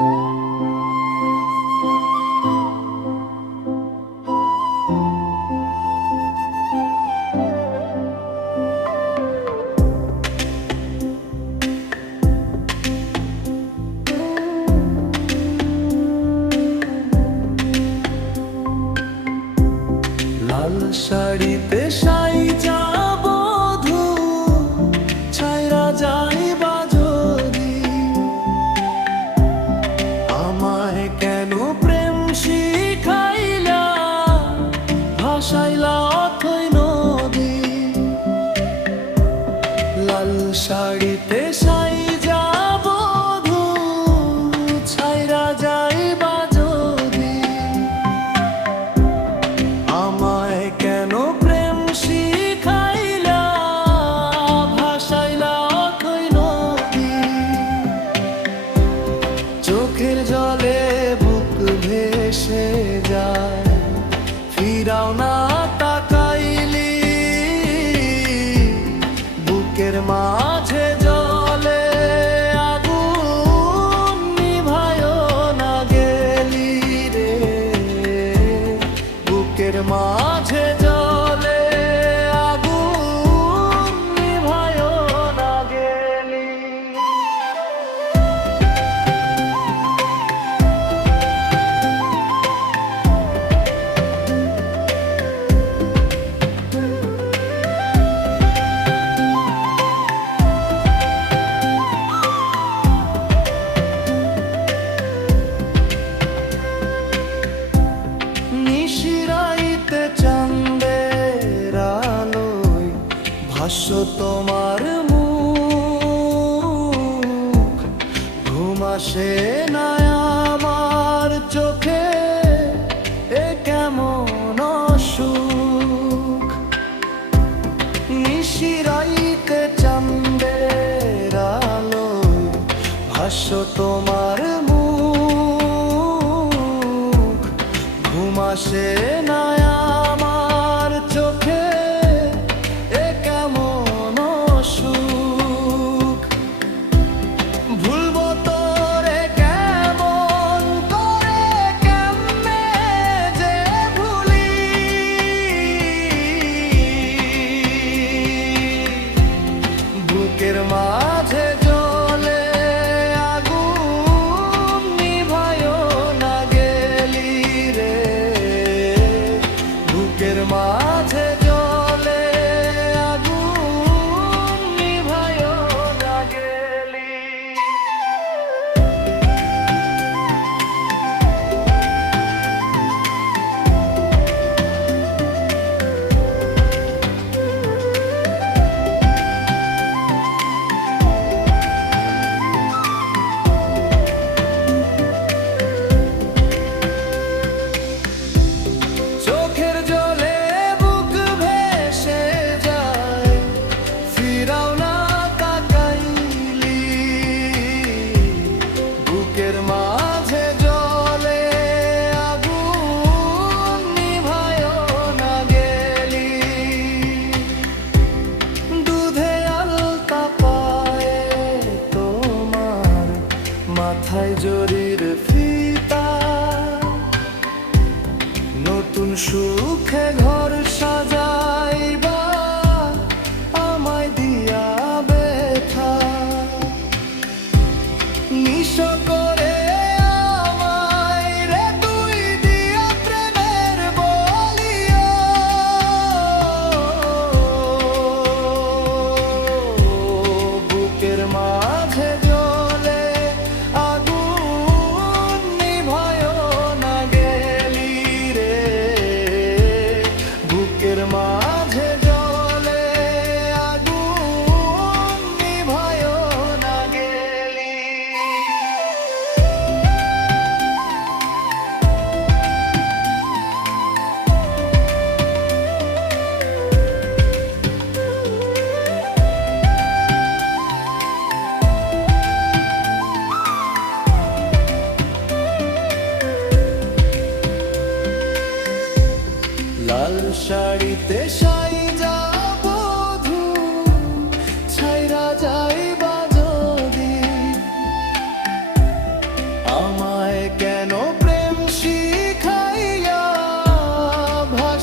লাল শাড়িতে সাইজা বধূ ছাইরা যাইবা যদি, আমায় কেন প্রেম শিখাইলা ভাসাইলা অথই নদী। লাল শাড়িতে সাইজা বধূ ছাইরা যাইবা যদি, আমায় কেন প্রেম শিখাইলা ভাসাইলা অথই নদী। চোখের জলে বুক ভেসে যায়, ফিরাও না তাকাইলি। বুকের মাঝে জলে আগুন নিভায়ও না গেলি রে। বুকের মাঝে জলে আগুন নিভায়ও না গেলি। নিশিরাইতে চাঁদের আলোয় ভাসো তোমার মুখ, ঘুম আসে না আমার চোখে, এ কেমন অসুখ। নিশিরাইতে চাঁদের আলোয় ভাসো তোমার মুখ, ঘুম আসে না আমার চোখে, এ কেমন অসুখ। ভুলবো তোরে কেমন করে, কেমনে যে ভুলি। বুকের মাঝে জলে আগুন নিভায়ও না গেলি রে। বুকের মাঝে জলে আগুন নিভায়ও না গেলি। চোখের জলে বুক ভেসে যায়, ফিরাও না তাকাইলি। বুকের মাঝে জলে আগুন নিভায়ও না গেলি। দুধে আলতা পায়ে তোমার, মাথায় জরির ফিতা, নতুন সুখে ঘর সাজাইবা আমায় দিয়া ব্যথা। নিশ করে আমায় রে তুই দিয়া প্রেমের বলিয়া। বুকের মাঝে জলে আগুন নিভায়ও না গেলি রে। বুকের মাঝে জলে আগুন নিভায়ও না গেলি।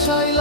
ভাসাইলা